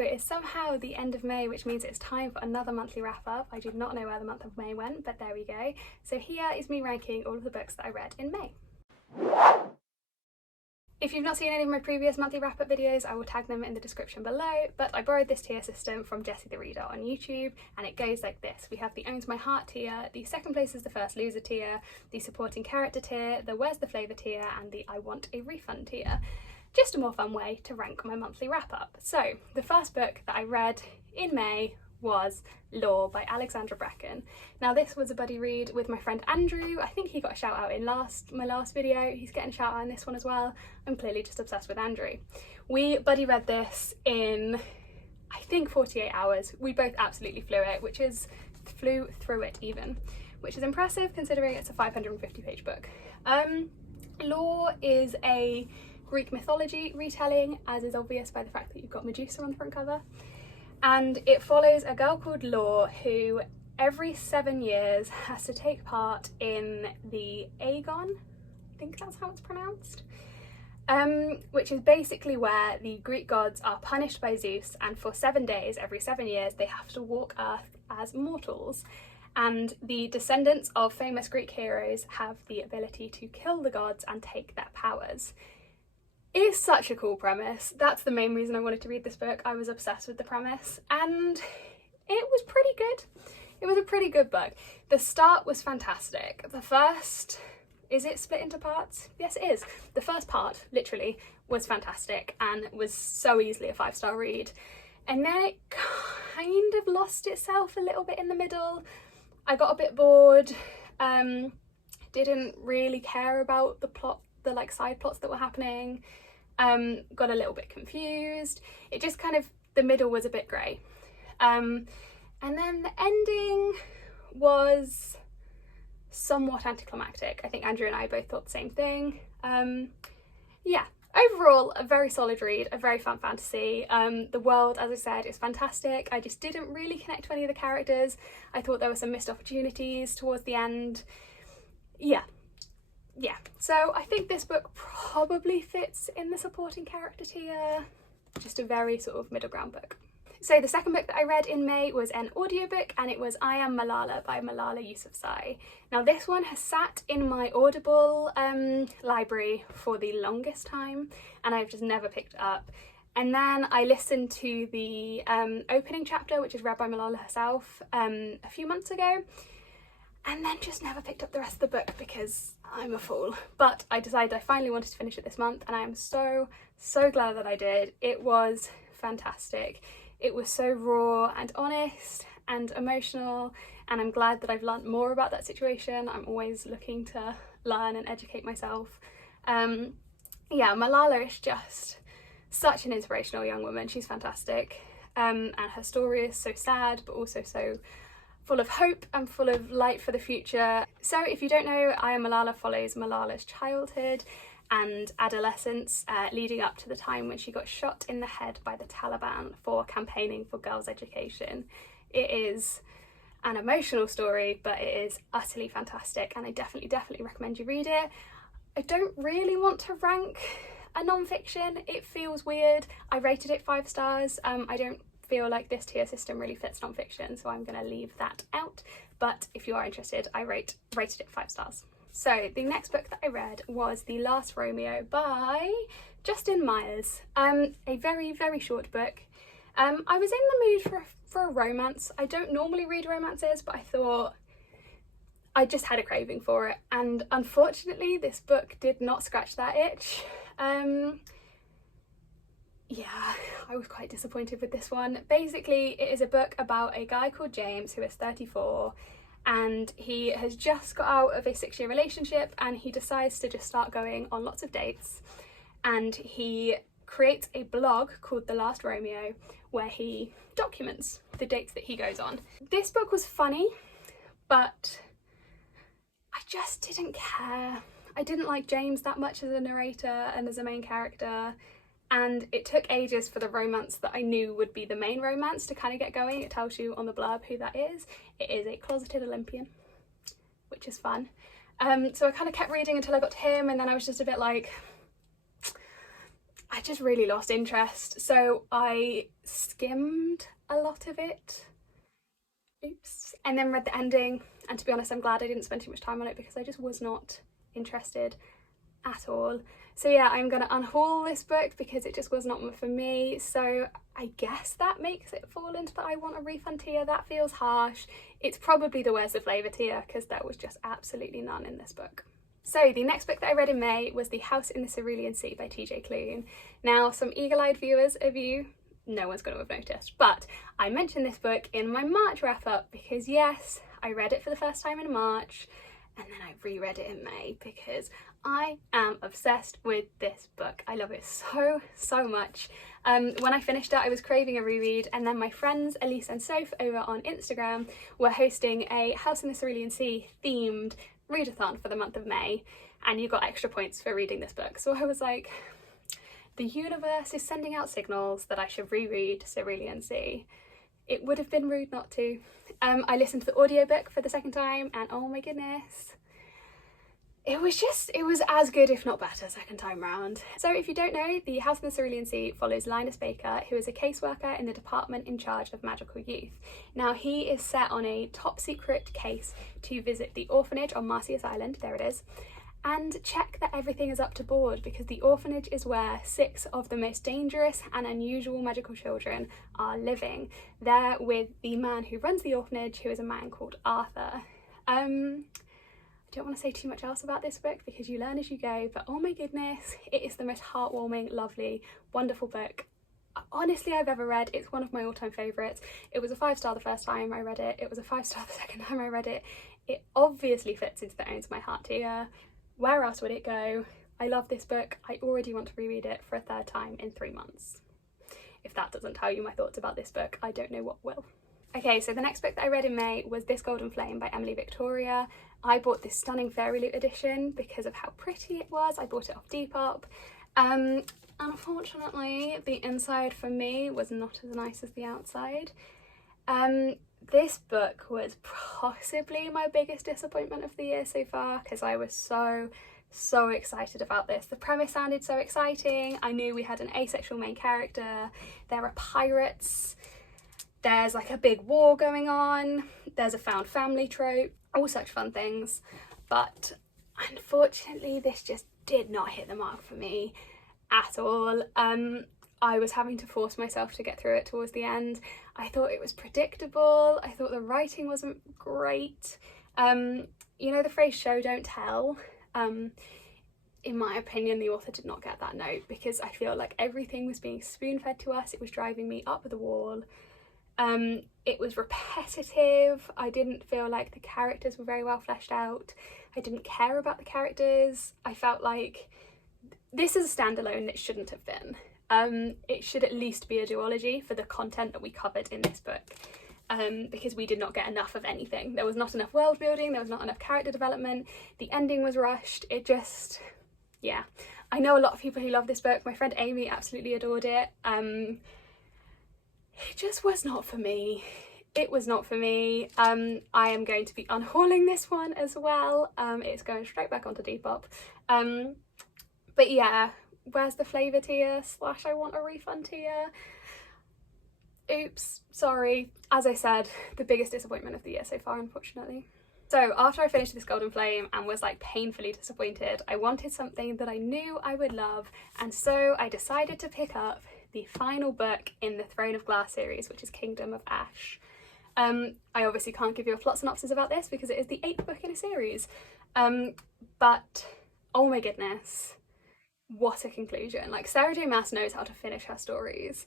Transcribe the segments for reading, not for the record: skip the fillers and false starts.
it is somehow the end of May, which means it's time for another monthly wrap up. I do not know where the month of May went, but there we go. So here is me ranking all of the books that I read in May. If you've not seen any of my previous monthly wrap-up videos, I will tag them in the description below, but I borrowed this tier system from Jessie the Reader on YouTube, and it goes like this. We have the Owns My Heart tier, the second place is the First Loser tier, the Supporting Character tier, the Where's the Flavour tier, and the I Want a Refund tier. Just a more fun way to rank my monthly wrap-up. So, the first book that I read in May was Law by Alexandra Bracken. Now this was a buddy read with my friend Andrew. I think he got a shout out in my last video. He's getting a shout out in this one as well. I'm clearly just obsessed with Andrew. We buddy read this in I think 48 hours. We both absolutely flew through it even, which is impressive considering it's a 550 page book. Law is a Greek mythology retelling, as is obvious by the fact that you've got Medusa on the front cover. And it follows a girl called Law who every 7 years has to take part in the Aegon, I think that's how it's pronounced, which is basically where the Greek gods are punished by Zeus, and for 7 days every 7 years they have to walk Earth as mortals. And the descendants of famous Greek heroes have the ability to kill the gods and take their powers. It is such a cool premise. That's the main reason I wanted to read this book. I was obsessed with the premise and it was pretty good. It was a pretty good book. The start was fantastic. The first, is it split into parts? Yes, it is. The first part, literally, was fantastic and was so easily a 5-star read. And then it kind of lost itself a little bit in the middle. I got a bit bored, didn't really care about the plot, the like side plots that were happening, got a little bit confused. It just kind of, the middle was a bit grey. And then the ending was somewhat anticlimactic. I think Andrew and I both thought the same thing. Yeah, overall a very solid read, a very fun fantasy. The world, as I said, is fantastic. I just didn't really connect to any of the characters. I thought there were some missed opportunities towards the end. Yeah, so I think this book probably fits in the supporting character tier, just a very sort of middle ground book. So the second book that I read in May was an audiobook, and it was I Am Malala by Malala Yousafzai. Now this one has sat in my Audible library for the longest time and I've just never picked it up. And then I listened to the opening chapter, which is read by Malala herself, a few months ago, and then just never picked up the rest of the book because I'm a fool. But I decided I finally wanted to finish it this month and I am so glad that I did. It was fantastic. It was so raw and honest and emotional, and I'm glad that I've learnt more about that situation. I'm always looking to learn and educate myself. Yeah, Malala is just such an inspirational young woman. She's fantastic, and her story is so sad but also so full of hope and full of light for the future. So if you don't know, I Am Malala follows Malala's childhood and adolescence leading up to the time when she got shot in the head by the Taliban for campaigning for girls' education. It is an emotional story, but it is utterly fantastic and I definitely recommend you read it. I don't really want to rank a non-fiction. It feels weird. I rated it 5 stars. I don't feel like this tier system really fits non-fiction, so I'm going to leave that out. But if you are interested, I rated it 5 stars. So the next book that I read was The Last Romeo by Justin Myers. A very short book. I was in the mood for a romance. I don't normally read romances, but I thought I just had a craving for it, and unfortunately this book did not scratch that itch. Yeah, I was quite disappointed with this one. Basically, it is a book about a guy called James who is 34 and he has just got out of a 6-year relationship and he decides to just start going on lots of dates, and he creates a blog called The Last Romeo where he documents the dates that he goes on. This book was funny, but I just didn't care. I didn't like James that much as a narrator and as a main character. And it took ages for the romance that I knew would be the main romance to kind of get going. It tells you on the blurb who that is. It is a closeted Olympian, which is fun. So I kind of kept reading until I got to him, and then I was just a bit like, I just really lost interest. So I skimmed a lot of it. Oops. And then read the ending, and to be honest, I'm glad I didn't spend too much time on it because I just was not interested at all. So yeah, I'm gonna unhaul this book because it just was not for me. So I guess that makes it fall into the I want a refund tier. That feels harsh. It's probably the where's the flavour tier because there was just absolutely none in this book. So the next book that I read in May was The House in the Cerulean Sea by TJ Klune. Now, some eagle-eyed viewers of you, no one's going to have noticed, but I mentioned this book in my March wrap-up because yes, I read it for the first time in March and then I reread it in May because I am obsessed with this book. I love it so much. When I finished it, I was craving a reread, and then my friends Elise and Soph over on Instagram were hosting a House in the Cerulean Sea themed readathon for the month of May, and you got extra points for reading this book. So I was like, the universe is sending out signals that I should reread Cerulean Sea. It would have been rude not to. I listened to the audiobook for the second time, and oh my goodness, it was as good, if not better, second time round. So if you don't know, The House in the Cerulean Sea follows Linus Baker, who is a caseworker in the department in charge of magical youth. Now, he is set on a top secret case to visit the orphanage on Marsyas Island, there it is, and check that everything is up to board, because the orphanage is where 6 of the most dangerous and unusual magical children are living. There with the man who runs the orphanage, who is a man called Arthur. I don't want to say too much else about this book because you learn as you go, but oh my goodness, it is the most heartwarming, lovely, wonderful book honestly I've ever read. It's one of my all-time favourites. It was a 5-star the first time I read it. It was a 5-star the second time I read it. It obviously fits into the Owns My Heart tier. Where else would it go? I love this book. I already want to reread it for a 3rd time in 3 months. If that doesn't tell you my thoughts about this book, I don't know what will. Okay, so the next book that I read in May was This Golden Flame by Emily Victoria. I bought this stunning Fairy Loot edition because of how pretty it was. I bought it off Depop. Unfortunately, the inside for me was not as nice as the outside. This book was possibly my biggest disappointment of the year so far because I was so excited about this. The premise sounded so exciting. I knew we had an asexual main character. There are pirates. There's like a big war going on. There's a found family trope. All such fun things. But unfortunately, this just did not hit the mark for me at all. I was having to force myself to get through it towards the end. I thought it was predictable. I thought the writing wasn't great. You know the phrase show don't tell? In my opinion, the author did not get that note because I feel like everything was being spoon-fed to us. It was driving me up the wall. It was repetitive. I didn't feel like the characters were very well fleshed out. I didn't care about the characters. I felt like this is a standalone that shouldn't have been. It should at least be a duology for the content that we covered in this book. Because we did not get enough of anything. There was not enough world building, there was not enough character development, the ending was rushed. It just, yeah. I know a lot of people who love this book. My friend Amy absolutely adored it. It just was not for me. It was not for me. I am going to be unhauling this one as well. It's going straight back onto Depop. But yeah, where's the flavour tier / I want a refund tier? Oops, sorry. As I said, the biggest disappointment of the year so far, unfortunately. So after I finished This Golden Flame and was like painfully disappointed, I wanted something that I knew I would love, and so I decided to pick up the final book in the Throne of Glass series, which is Kingdom of Ash. I obviously can't give you a plot synopsis about this because it is the 8th book in a series, but oh my goodness, what a conclusion. Like, Sarah J Maas knows how to finish her stories.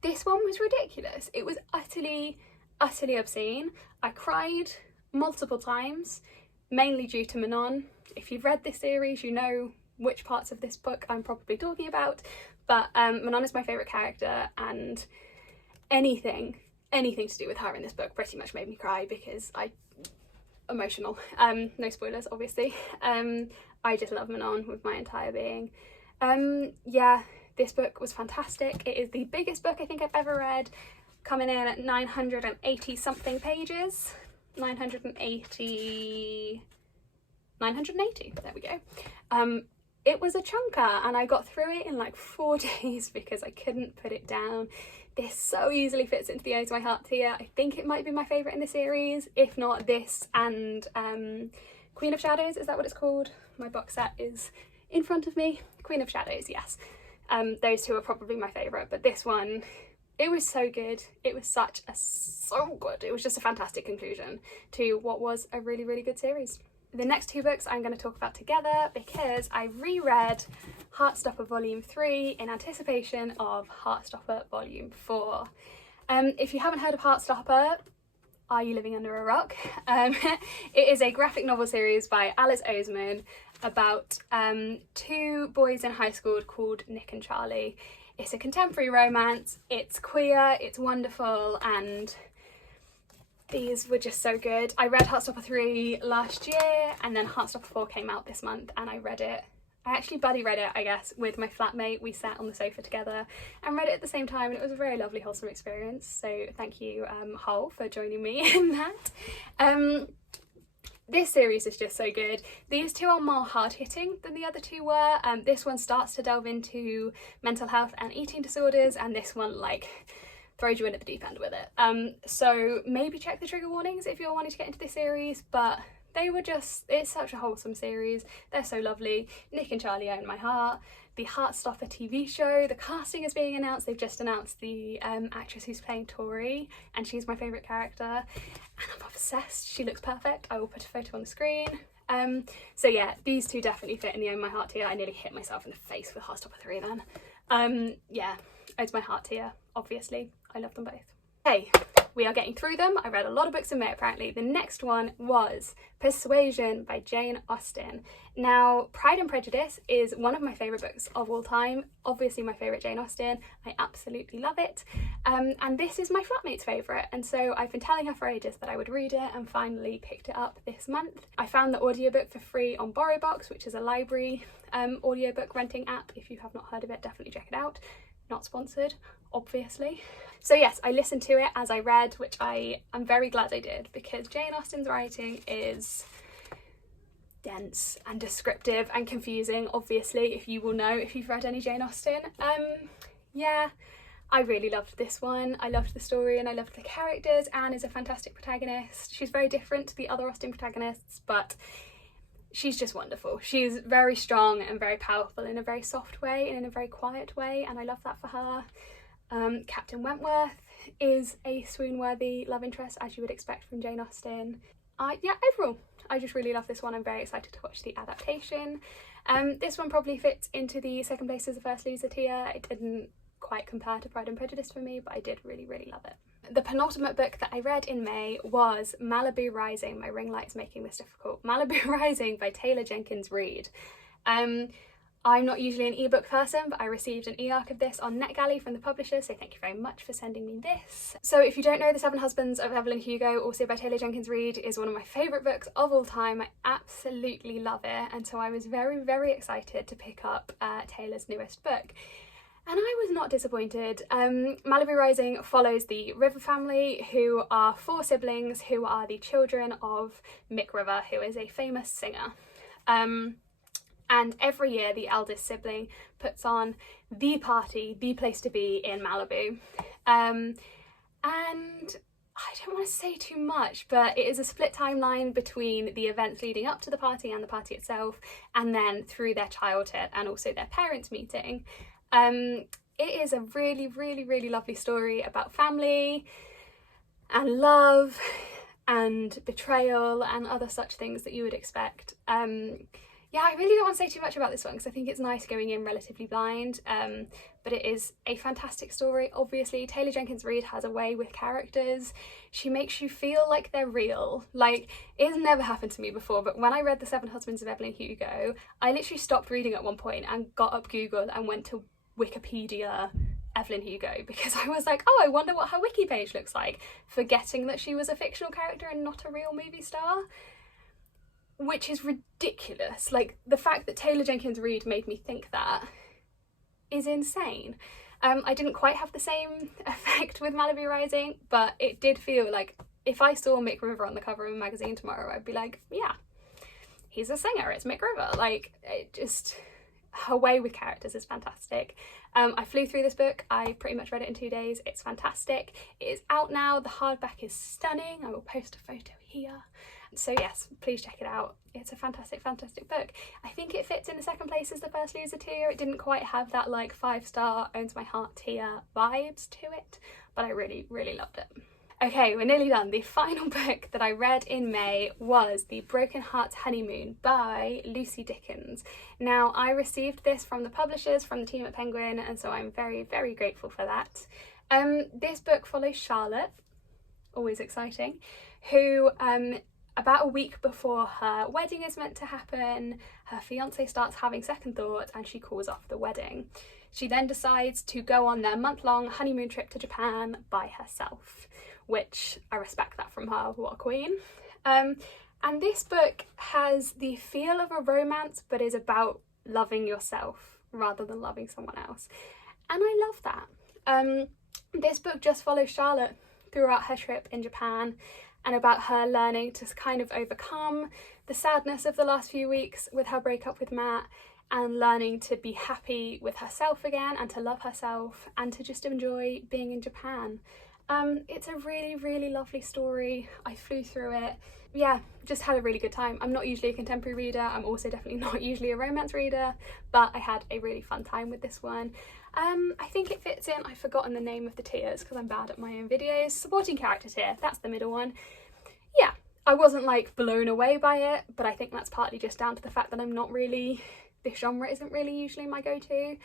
This one was ridiculous. It was utterly obscene. I cried multiple times, mainly due to Manon. If you've read this series, you know which parts of this book I'm probably talking about, but Manon is my favourite character, and anything to do with her in this book pretty much made me cry because emotional. No spoilers, obviously. I just love Manon with my entire being. Yeah. This book was fantastic. It is the biggest book I think I've ever read, coming in at 980 something pages. 980, there we go. it was a chunker, and I got through it in like 4 days because I couldn't put it down. This so easily fits into the Ode to My Heart tier. I think it might be my favourite in the series, if not this and Queen of Shadows, is that what it's called? My box set is in front of me. Queen of Shadows, yes. Those two are probably my favourite, but this one, it was so good. It was so good. It was just a fantastic conclusion to what was a really, really good series. The next 2 books I'm going to talk about together because I reread Heartstopper Volume 3 in anticipation of Heartstopper Volume 4. If you haven't heard of Heartstopper, are you living under a rock? It is a graphic novel series by Alice Oseman about 2 boys in high school called Nick and Charlie. It's a contemporary romance, it's queer, it's wonderful, and these were just so good. I read Heartstopper 3 last year, and then Heartstopper 4 came out this month, and I read it. I actually buddy read it, I guess, with my flatmate. We sat on the sofa together and read it at the same time, and it was a very lovely, wholesome experience. So thank you, Hull, for joining me in that. This series is just so good. These 2 are more hard-hitting than the other 2 were. This one starts to delve into mental health and eating disorders, and this one, like, throws you in at the deep end with it. So maybe check the trigger warnings if you're wanting to get into this series, but they were just, it's such a wholesome series. They're so lovely. Nick and Charlie own my heart. The Heartstopper TV show, the casting is being announced. They've just announced the actress who's playing Tori, and she's my favourite character, and I'm obsessed. She looks perfect. I will put a photo on the screen. So yeah, these 2 definitely fit in the Own My Heart tier. I nearly hit myself in the face with Heartstopper 3 then. Yeah, it's my heart tier, obviously. I love them both. Hey, we are getting through them. I read a lot of books in May apparently. The next one was Persuasion by Jane Austen. Now, Pride and Prejudice is one of my favourite books of all time. Obviously my favourite Jane Austen. I absolutely love it. And this is my flatmate's favourite. And so I've been telling her for ages that I would read it, and finally picked it up this month. I found the audiobook for free on BorrowBox, which is a library audiobook renting app. If you have not heard of it, definitely check it out. Not sponsored, obviously. So yes, I listened to it as I read, which I'm very glad I did, because Jane Austen's writing is dense and descriptive and confusing, obviously, if you will know if you've read any Jane Austen. Yeah, I really loved this one. I loved the story and I loved the characters. Anne is a fantastic protagonist. She's very different to the other Austen protagonists, but she's just wonderful. She's very strong and very powerful in a very soft way and in a very quiet way, and I love that for her. Captain Wentworth is a swoon-worthy love interest, as you would expect from Jane Austen. Yeah, overall, I just really love this one. I'm very excited to watch the adaptation. This one probably fits into the second place as the first loser tier. It didn't quite compare to Pride and Prejudice for me, but I did really, really love it. The penultimate book that I read in May was Malibu Rising. My ring light's making this difficult. Malibu Rising by Taylor Jenkins Reid. I'm not usually an ebook person, but I received an e-arc of this on NetGalley from the publisher, so thank you very much for sending me this. So if you don't know, The Seven Husbands of Evelyn Hugo, also by Taylor Jenkins Reid, is one of my favourite books of all time. I absolutely love it, and so I was very, very excited to pick up Taylor's newest book. And I was not disappointed. Malibu Rising follows the River family, who are 4 siblings who are the children of Mick River, who is a famous singer. And every year the eldest sibling puts on the party, the place to be in Malibu. And I don't want to say too much, but it is a split timeline between the events leading up to the party and the party itself, and then through their childhood and also their parents meeting. It is a really, really, really lovely story about family and love and betrayal and other such things that you would expect. Yeah, I really don't want to say too much about this one because I think it's nice going in relatively blind, but it is a fantastic story. Obviously, Taylor Jenkins Reid has a way with characters. She makes you feel like they're real. Like, it's never happened to me before, but when I read The Seven Husbands of Evelyn Hugo, I literally stopped reading at one point and got up Google and went to Wikipedia Evelyn Hugo, because I was like, oh, I wonder what her wiki page looks like, forgetting that she was a fictional character and not a real movie star. Which is ridiculous. Like, the fact that Taylor Jenkins Reid made me think that is insane. I didn't quite have the same effect with Malibu Rising, but it did feel like if I saw Mick River on the cover of a magazine tomorrow, I'd be like, yeah, he's a singer, it's Mick River. Like, her way with characters is fantastic. I flew through this book. I pretty much read it in 2 days. It's fantastic. It is out now. The hardback is stunning. I will post a photo here. So yes, please check it out. It's a fantastic, fantastic book. I think it fits in the second place as the first loser tier. It didn't quite have that like 5-star owns my heart tier vibes to it, but I really, really loved it. Okay, we're nearly done. The final book that I read in May was The Broken Heart's Honeymoon by Lucy Dickens. Now, I received this from the publishers, from the team at Penguin, and so I'm very, very grateful for that. This book follows Charlotte, always exciting, who about a week before her wedding is meant to happen, her fiance starts having second thoughts and she calls off the wedding. She then decides to go on their month-long honeymoon trip to Japan by herself, which I respect that from her, what a queen. And this book has the feel of a romance, but is about loving yourself rather than loving someone else. And I love that. This book just follows Charlotte throughout her trip in Japan and about her learning to kind of overcome the sadness of the last few weeks with her breakup with Matt, and learning to be happy with herself again and to love herself and to just enjoy being in Japan. It's a really, really lovely story. I flew through it. Yeah, just had a really good time. I'm not usually a contemporary reader. I'm also definitely not usually a romance reader, but I had a really fun time with this one. I think it fits in, I've forgotten the name of the tiers because I'm bad at my own videos. Supporting character tier, that's the middle one. Yeah, I wasn't like blown away by it, but I think that's partly just down to the fact that I'm not really, this genre isn't really usually my go-to.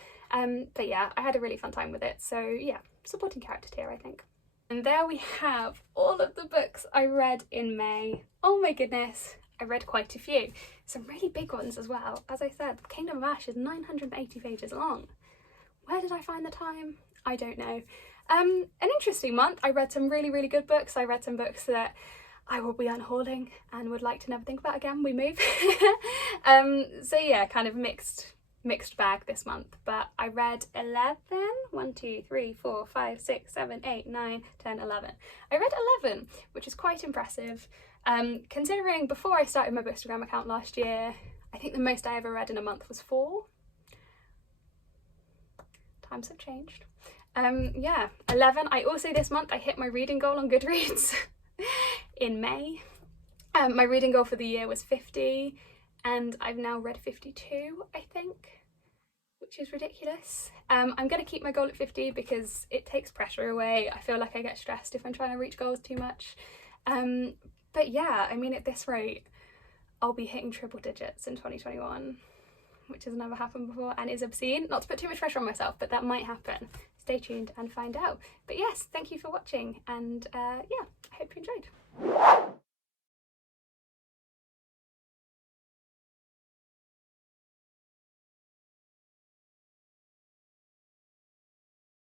But yeah, I had a really fun time with it. So yeah, supporting character tier, I think. And there we have all of the books I read in May. Oh my goodness, I read quite a few. Some really big ones as well. As I said, Kingdom of Ash is 980 pages long. Where did I find the time? I don't know. An interesting month. I read some really, really good books. I read some books that I will be unhauling and would like to never think about again. We move. So yeah, kind of mixed bag this month, but I read 11. 1, 2, 3, 4, 5, 6, 7, 8, 9, 10, 11. I read 11, which is quite impressive. Considering before I started my Bookstagram account last year, I think the most I ever read in a month was 4. Times have changed. Yeah, 11. I also this month I hit my reading goal on Goodreads in May. My reading goal for the year was 50 and I've now read 52, I think, which is ridiculous. I'm going to keep my goal at 50 because it takes pressure away. I feel like I get stressed if I'm trying to reach goals too much. But yeah, I mean, at this rate, I'll be hitting triple digits in 2021. Which has never happened before and is obscene. Not to put too much pressure on myself, but that might happen. Stay tuned and find out. But yes, thank you for watching and yeah, I hope you enjoyed.